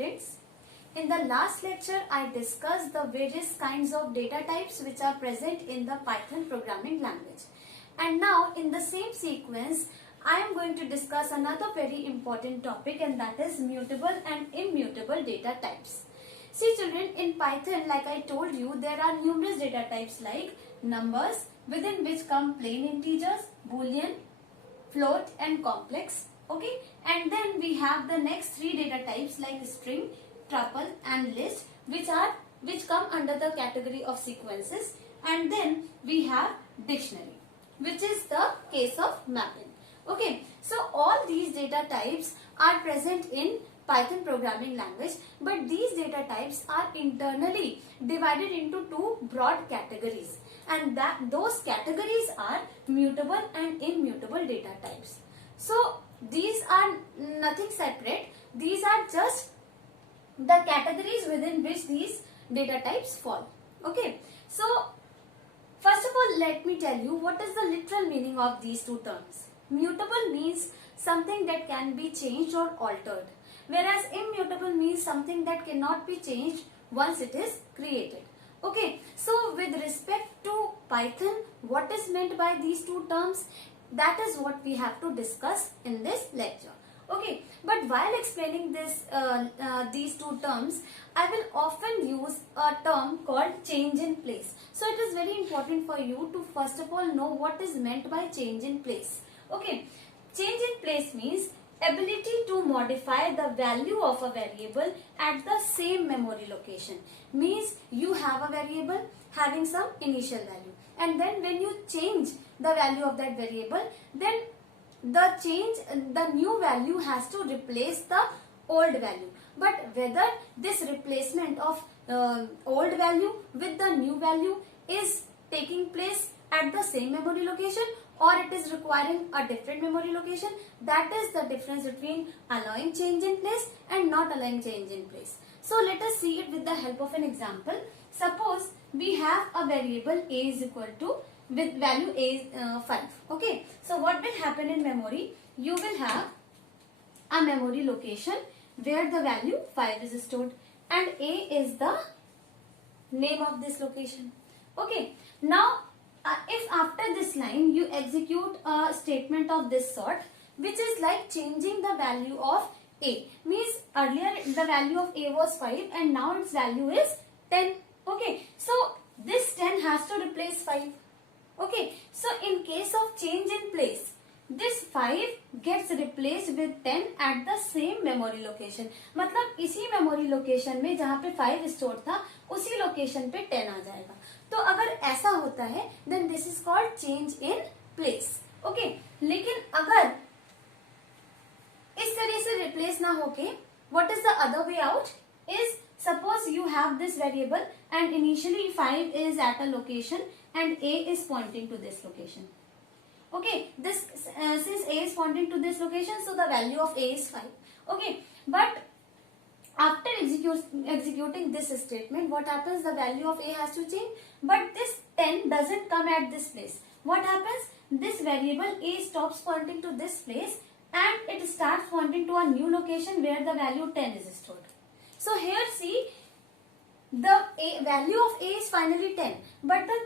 students. In the last lecture, I discussed the various kinds of data types which are present in the Python programming language. And now in the same sequence, I am going to discuss another very important topic, and that is mutable and immutable data types. See children, in Python, like I told you, there are numerous data types like numbers, within which come plain integers, boolean, float and complex. Okay, and then we have the next three data types like string, tuple and list, which come under the category of sequences. And then we have dictionary, which is the case of mapping. Okay, so all these data types are present in Python programming language, but these data types are internally divided into two broad categories, and those categories are mutable and immutable data types. So these are nothing separate, these are just the categories within which these data types fall. Okay, so first of all, let me tell you what is the literal meaning of these two terms. Mutable means something that can be changed or altered, whereas immutable means something that cannot be changed once it is created. Okay, so with respect to Python, what is meant by these two terms? That is what we have to discuss in this lecture. Okay, but while explaining these two terms, I will often use a term called change in place. So it is very important for you to first of all know what is meant by change in place. Okay, change in place means ability to modify the value of a variable at the same memory location. Means you have a variable having some initial value, and then when you change the value of that variable, then the new value has to replace the old value. But whether this replacement of old value with the new value is taking place at the same memory location or it is requiring a different memory location, that is the difference between allowing change in place and not allowing change in place. So let us see it with the help of an example. Suppose we have a variable a is equal to with value a 5. Okay, so what will happen in memory? You will have a memory location where the value 5 is stored, and a is the name of this location. Okay, now if after this line you execute a statement of this sort, which is like changing the value of a, means earlier the value of a was 5 and now its value is 10. Okay, so this 10 has to replace 5. Okay, so in case of change in place, this 5 gets replaced with 10 at the same memory location. मतलब इसी memory location में जहाँ पे 5 stored था, उसी location पे 10 आ जाएगा. तो अगर ऐसा होता है, then this is called change in place. Okay, लेकिन अगर इस तरह से replace ना होके, what is the other way out? Is suppose you have this variable and initially 5 is at a location and a is pointing to this location. Okay, this since a is pointing to this location, so the value of a is 5. Okay, but after executing this statement, what happens? The value of a has to change, but this 10 doesn't come at this place. What happens? This variable a stops pointing to this place and it starts pointing to a new location where the value 10 is stored. So here see, the value of a is finally 10, but the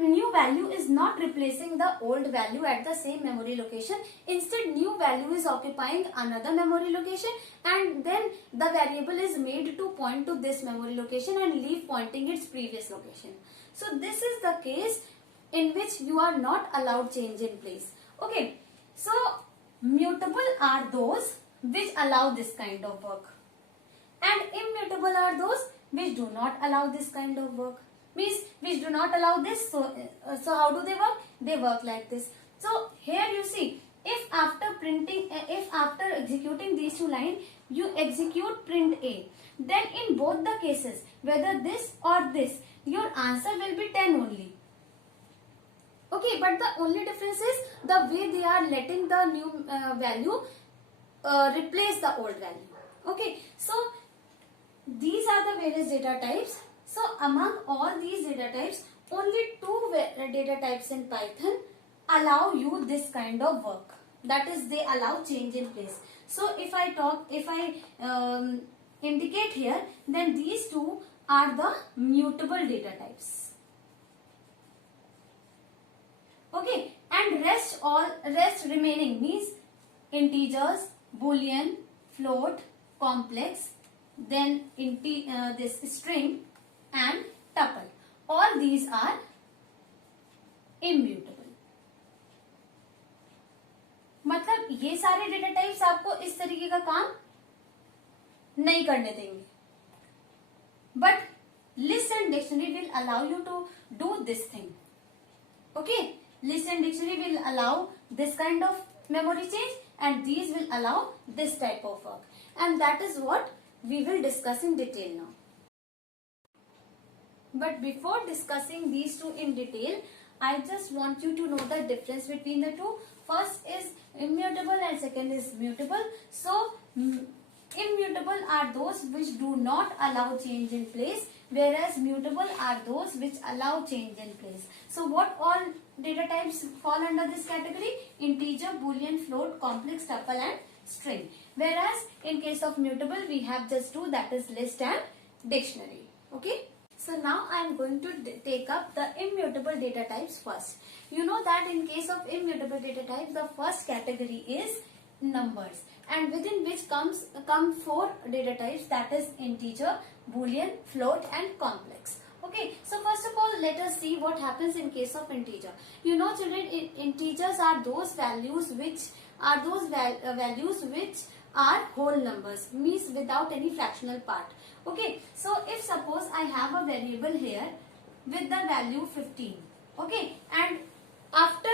new value is not replacing the old value at the same memory location. Instead, new value is occupying another memory location, and then the variable is made to point to this memory location and leave pointing its previous location. So this is the case in which you are not allowed change in place. Okay, so mutable are those which allow this kind of work, and immutable are those which do not allow this kind of work. Means which do not allow this. So how do they work? They work like this. So here you see, if after executing these two lines, you execute print a, then in both the cases, whether this or this, your answer will be 10 only. Okay, but the only difference is the way they are letting the new value replace the old value. Okay, so these are the various data types. So among all these data types, only two data types in Python allow you this kind of work. That is, they allow change in place. So if I indicate here, then these two are the mutable data types. Okay, and rest remaining means integers, boolean, float, complex, then this string and tuple. All these are immutable. मतलब ये सारे data types आपको इस तरीके का काम नहीं करने देंगे, but list and dictionary will allow you to do this thing. Okay, list and dictionary will allow this kind of memory change, and these will allow this type of work, and that is what we will discuss in detail now. But before discussing these two in detail, I just want you to know the difference between the two. First is immutable and second is mutable. So immutable are those which do not allow change in place, whereas mutable are those which allow change in place. So what all data types fall under this category? Integer, boolean, float, complex, tuple and string. Whereas in case of mutable we have just two, that is list and dictionary. Okay. So now I am going to take up the immutable data types first. You know that in case of immutable data types, the first category is numbers, and within which come four data types, that is integer, boolean, float and complex. Okay, so first of all let us see what happens in case of integer. You know children, integers are those values which are whole numbers, means without any fractional part. Okay, so if suppose I have a variable here with the value 15, okay, and after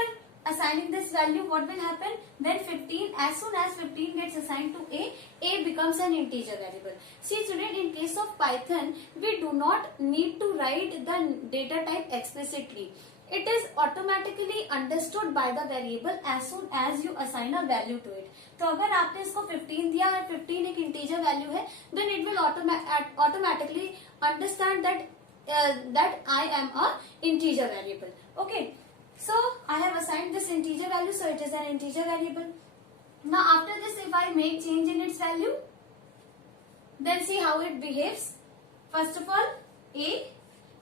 assigning this value, what will happen? When 15, as soon as 15 gets assigned to A becomes an integer variable. See children, in case of Python, we do not need to write the data type explicitly. It is automatically understood by the variable as soon as you assign a value to it. तो अगर आपने इसको 15 दिया और 15 एक integer value है, then it will automatically understand that I am a integer variable. Okay. So I have assigned this integer value, so it is an integer variable. Now after this, if I make change in its value, then see how it behaves. First of all, A,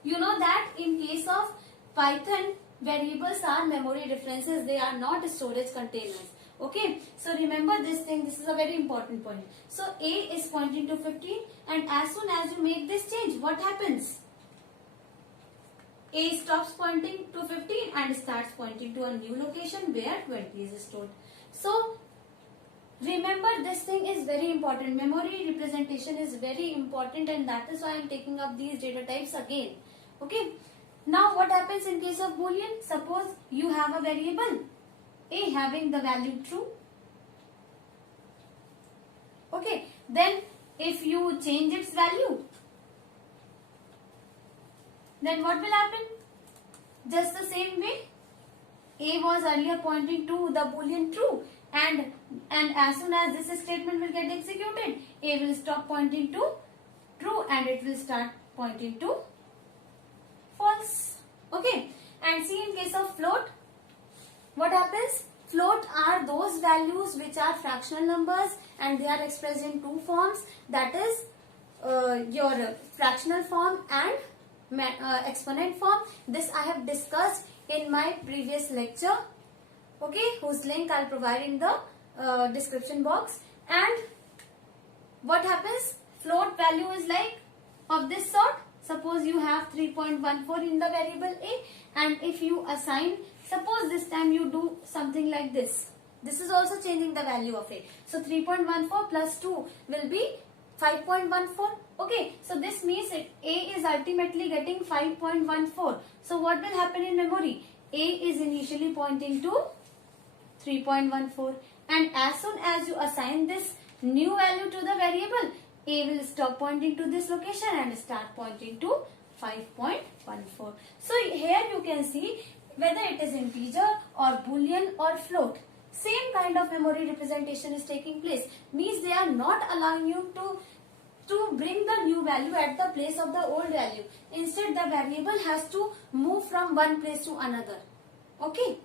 you know that in case of Python, variables are memory references, they are not storage containers. Okay, so remember this thing, this is a very important point. So A is pointing to 15, and as soon as you make this change, what happens? A stops pointing to 15 and starts pointing to a new location where 20 is stored. So remember, this thing is very important. Memory representation is very important, and that is why I am taking up these data types again. Okay. Now what happens in case of boolean? Suppose you have a variable A having the value true. Okay. Then if you change its value, then what will happen? Just the same way, A was earlier pointing to the boolean true, and as soon as this statement will get executed, A will stop pointing to true and it will start pointing to false. Okay, and see in case of float, what happens? Float are those values which are fractional numbers and they are expressed in two forms, that is your fractional form and exponent form. This I have discussed in my previous lecture, okay, whose link I'll provide in the description box. And what happens? Float value is like of this sort. Suppose you have 3.14 in the variable A, and if you assign, suppose this time you do something like this. This is also changing the value of A. So 3.14 plus 2 will be 5.14. Okay, so this means A is ultimately getting 5.14. So what will happen in memory? A is initially pointing to 3.14, and as soon as you assign this new value to the variable, A will stop pointing to this location and start pointing to 5.14. So here you can see whether it is integer or boolean or float, same kind of memory representation is taking place. Means they are not allowing you to bring the new value at the place of the old value. Instead, the variable has to move from one place to another. Okay.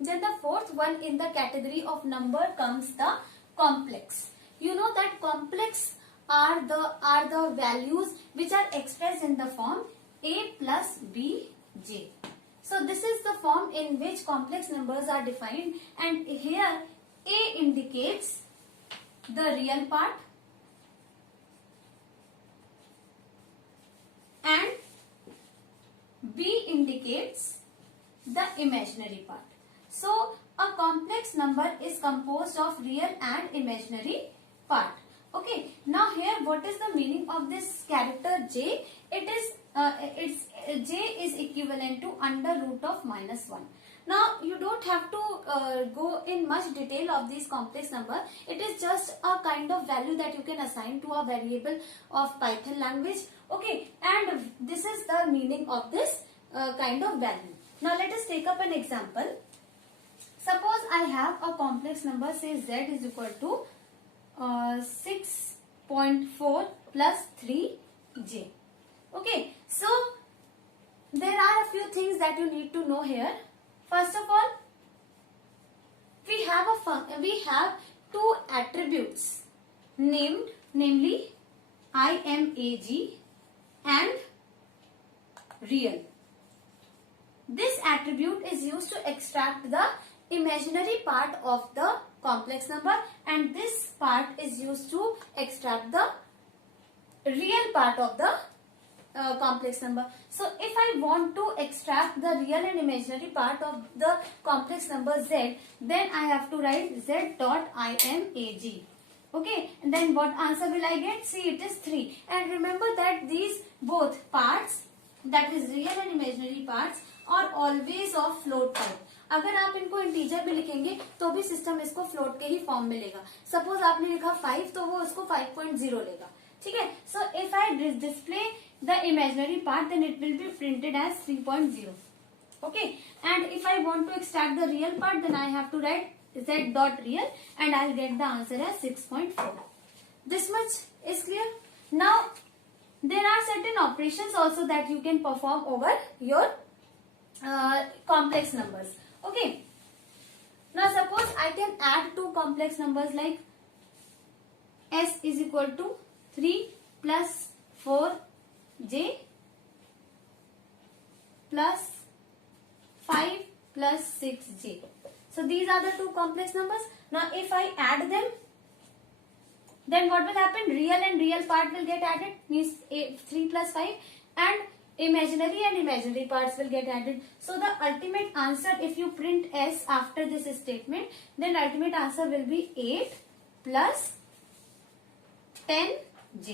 Then the fourth one in the category of number comes the complex. You know that complex are the values which are expressed in the form a plus b j. So this is the form in which complex numbers are defined, and here a indicates the real part and b indicates the imaginary part. So a complex number is composed of real and imaginary part. Okay, now here what is the meaning of this character j? It is j is equivalent to under root of -1. Now you don't have to go in much detail of these complex number. It is just a kind of value that you can assign to a variable of Python language. Okay, and this is the meaning of this kind of value. Now let us take up an example. Suppose I have a complex number, say z is equal to 6.4 plus 3j. Okay, so there are a few things that you need to know here. First of all, we have two attributes namely imag and real. This attribute is used to extract the imaginary part of the complex number, and this part is used to extract the real part of the complex number. So if I want to extract the real and imaginary part of the complex number z, then I have to write z dot imag. Okay, and then what answer will I get? See, it is 3. And remember that these both parts, that is real and imaginary parts, are always of float type. अगर आप इनको integer में लिखेंगे तो भी system इसको float के ही form में लेगा. सपोज आपने लिखा 5 तो वो इसको 5.0 लेगा. ठीक है. So if I display the imaginary part then it will be printed as 3.0. Okay, and if I want to extract the real part, then I have to write z dot real and I'll get the answer as 6.4. This much is clear. Now there are certain operations also that you can perform over your complex numbers. Okay, now suppose I can add two complex numbers like s is equal to 3 plus 4j plus 5 plus 6j. So these are the two complex numbers. Now if I add them, then what will happen? Real and real part will get added, means 3 plus 5, and imaginary parts will get added. So the ultimate answer, if you print s after this statement, then ultimate answer will be 8 plus 10j.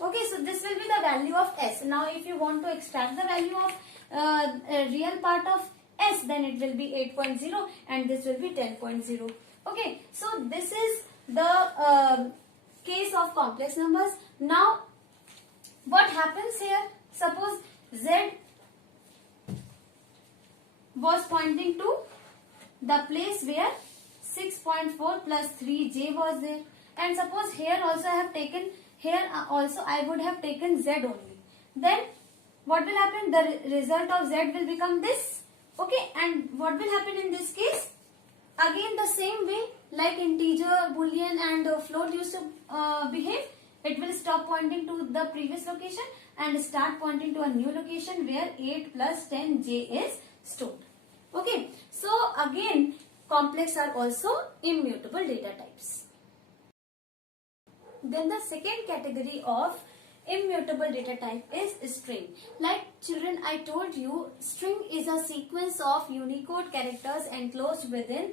Okay, so this will be the value of s. Now if you want to extract the value of real part of s, then it will be 8.0 and this will be 10.0. Okay, so this is the case of complex numbers. Now what happens here? Suppose z was pointing to the place where 6.4 plus 3j was there, and suppose here also I have taken, here also I would have taken z only, then what will happen? The result of z will become this. Okay, and what will happen in this case? Again the same way like integer, boolean and float used to behave. It will stop pointing to the previous location and start pointing to a new location where 8 plus 10j is stored. Okay, so again complex are also immutable data types. Then the second category of immutable data type is string. Like children, I told you string is a sequence of Unicode characters enclosed within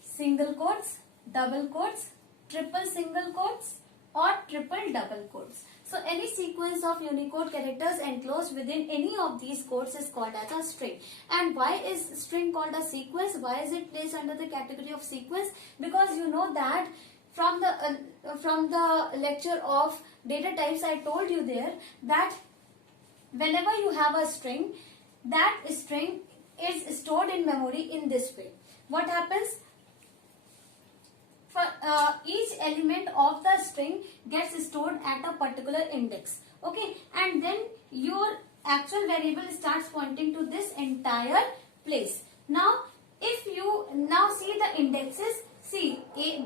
single quotes, double quotes, triple single quotes or triple double quotes. So any sequence of Unicode characters enclosed within any of these quotes is called as a string. And why is string called a sequence? Why is it placed under the category of sequence? Because you know that from the lecture of data types, I told you there that whenever you have a string, that string is stored in memory in this way. What happens? For each element of the string gets stored at a particular index. Okay, and then your actual variable starts pointing to this entire place. Now if you now see the indexes, See,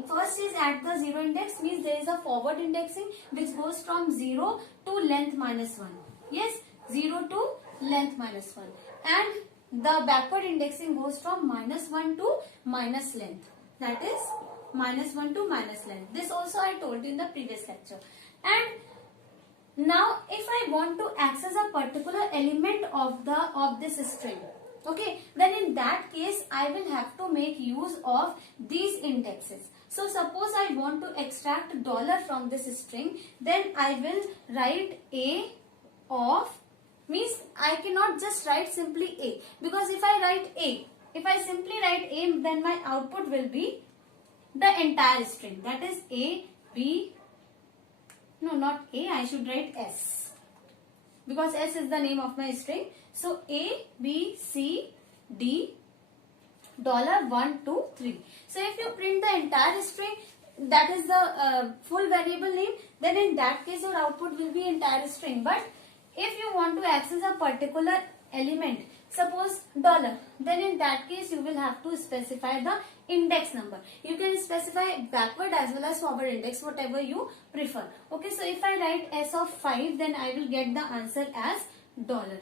first is at the 0 index, means there is a forward indexing which goes from 0 to length minus 1. Yes, 0 to length minus 1. And the backward indexing goes from minus 1 to minus length. That is minus 1 to minus length. This also I told you in the previous lecture. And now if I want to access a particular element of this string, okay, then in that case I will have to make use of these indexes. So suppose I want to extract dollar from this string, then I will write a of, means I cannot just write simply a, because if I simply write a, then my output will be the entire string, that is a, b, no, not a, I should write s, because s is the name of my string. So a, b, c, d, $1, 2, 3. So if you print the entire string, that is the full variable name, then in that case your output will be entire string. But if you want to access a particular element, suppose dollar, then in that case you will have to specify the index number. You can specify backward as well as forward index, whatever you prefer. Okay, so if I write s of 5, then I will get the answer as dollar.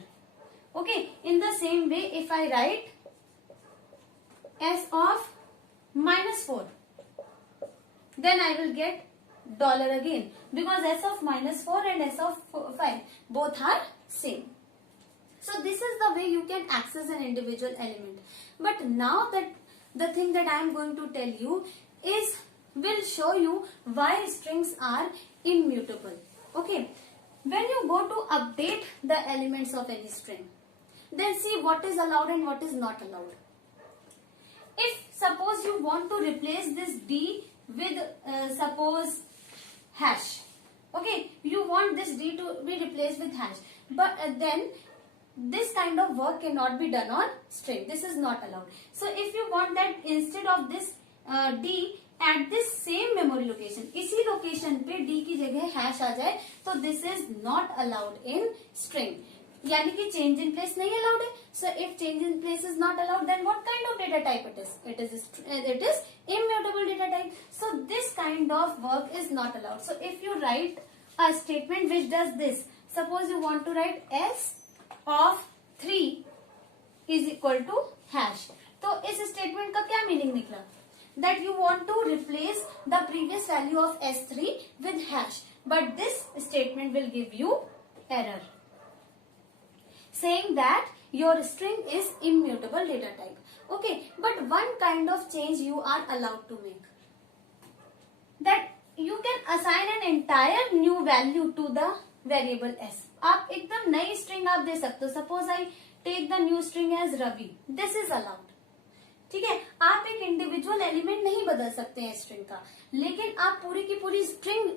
Okay, in the same way, if I write s of minus 4, then I will get dollar again, because s of minus 4 and s of 5 both are same. So this is the way you can access an individual element. But now that the thing that I am going to tell you will show you why strings are immutable. Okay, when you go to update the elements of any string, then see what is allowed and what is not allowed. If suppose you want to replace this d with suppose hash, okay, you want this d to be replaced with hash, but then this kind of work cannot be done on string. This is not allowed. So if you want that instead of this d at this same memory location, इसी location पे d की जगह hash आ जाए, तो this is not allowed in string. यानी कि change in place नहीं allowed है. So if change in place is not allowed, then what kind of data type it is? It is immutable data type. So this kind of work is not allowed. So if you write a statement which does this, suppose you want to write s of 3 is equal to hash. तो इस statement का क्या meaning निकला? That you want to replace the previous value of s3 with hash, but this statement will give you error, saying that your string is immutable data type. Okay, but one kind of change you are allowed to make, that you can assign an entire new value to the variable s. आप एकदम नई string आप दे सकते हो. Suppose I take the new string as Ravi. This is allowed. ठीक है, आप एक इंडिविजुअल एलिमेंट नहीं बदल सकते हैं स्ट्रिंग का, लेकिन आप पूरी की पूरी स्ट्रिंग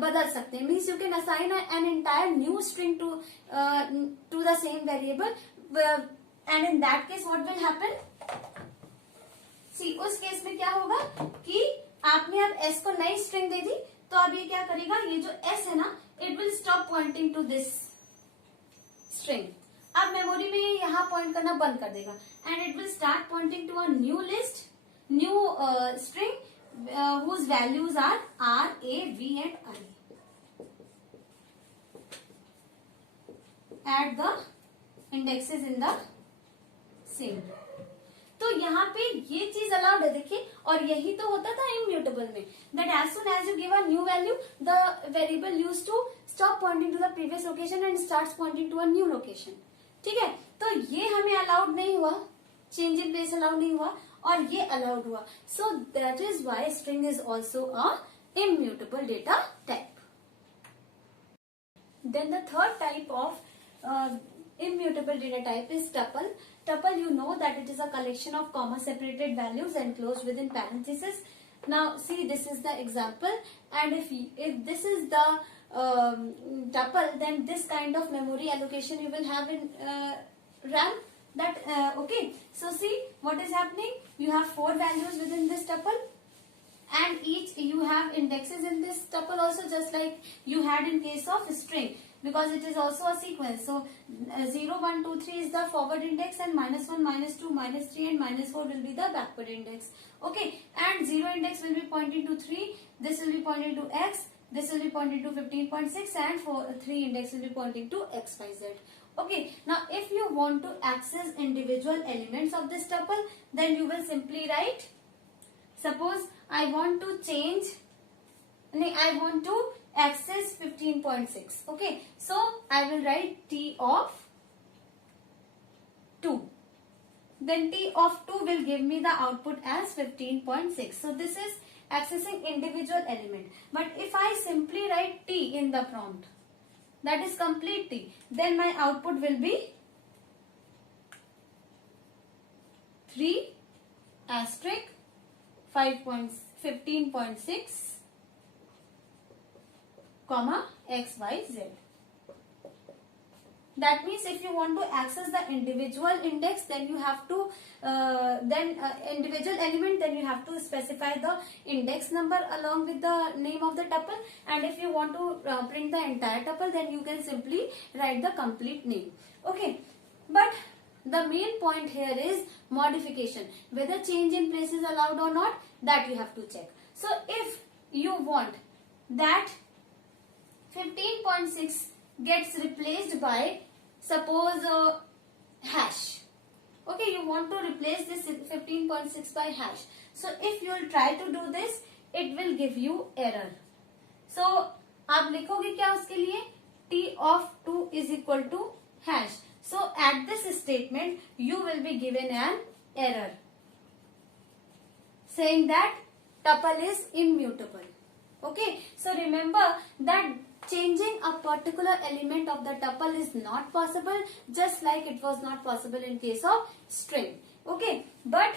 बदल सकते हैं. Means you can assign an entire new string to the same variable, and in that case what will happen, see उस केस में क्या होगा कि आपने अब s को नई स्ट्रिंग दे दी, तो अब ये क्या करेगा, ये जो s है ना, it will stop pointing to this string. अब मेमोरी में ये यहाँ पॉइंट करना बंद कर देगा, and it will start pointing to a new list, new string whose values are R, A, V and I at the indexes in the same. तो यहाँ पे ये चीज अलाउड है, देखिए. और यही तो होता था इम्यूटेबल में, that as soon as you give a new value, the variable used to stop pointing to the previous location and starts pointing to a new location. ठीक है, तो ये हमें अलाउड नहीं हुआ, चेंज इन प्लेस अलाउड नहीं हुआ, और ये अलाउड हुआ. So that is why string is also a immutable data type. Then the third type of immutable data type is tuple. Tuple, you know that it is a collection of comma separated values enclosed within parentheses. Now see, this is the example, and if this is the tuple, then this kind of memory allocation you will have in RAM. That okay, so see what is happening. You have 4 values within this tuple, and each you have indexes in this tuple also, just like you had in case of string. because it is also a sequence. So 0, 1, 2, 3 is the forward index, and minus 1, minus 2, minus 3 and minus 4 will be the backward index. Okay, and 0 index will be pointing to 3, this will be pointing to x, this will be pointing to 15.6, and 3 index will be pointing to x, y, z. Okay, now if you want to access individual elements of this tuple, then you will simply write, suppose I want to access 15.6. Okay, so I will write T of 2. Then T of 2 will give me the output as 15.6. So this is accessing individual element. But if I simply write T in the prompt, that is complete T, then my output will be 3 asterisk 15.6 comma x, y, z. That means if you want to access the individual index, then you have to individual element, then you have to specify the index number along with the name of the tuple. And if you want to print the entire tuple, then you can simply write the complete name. Okay, but the main point here is modification. Whether change in place is allowed or not, that you have to check. So if you want that 15.6 gets replaced by, suppose, hash. Okay, you want to replace this 15.6 by hash. So if you will try to do this, it will give you error. So आप लिखोगे क्या उसके लिए? T of 2 is equal to hash. So at this statement, you will be given an error saying that tuple is immutable. Okay, so remember that changing a particular element of the tuple is not possible, just like it was not possible in case of string. Okay, but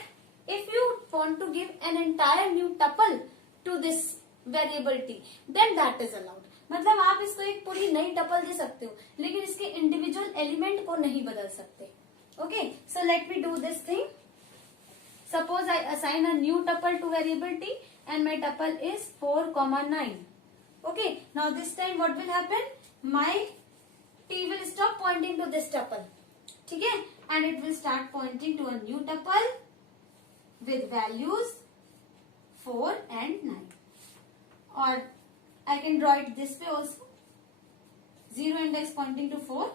if you want to give an entire new tuple to this variable t, then that is allowed. मतलब आप इसको एक पूरी नई tuple दे सकते हो, लेकिन इसके इंडिविजुअल एलिमेंट को नहीं बदल सकते. Okay, so let me do this thing. Suppose I assign a new tuple to variable t, and my tuple is 4,9. Okay, now this time what will happen? My t will stop pointing to this tuple. ठीक है? And it will start pointing to a new tuple with values 4 and 9. Or I can draw it this way also. 0 index pointing to 4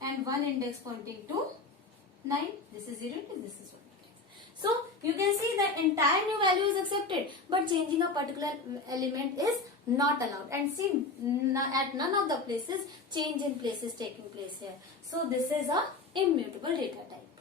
and 1 index pointing to 9. This is 0 index, this is 1 index. So you can see the entire new value is accepted, but changing a particular element is not allowed. And see, at none of the places change in place is taking place here. So this is a immutable data type.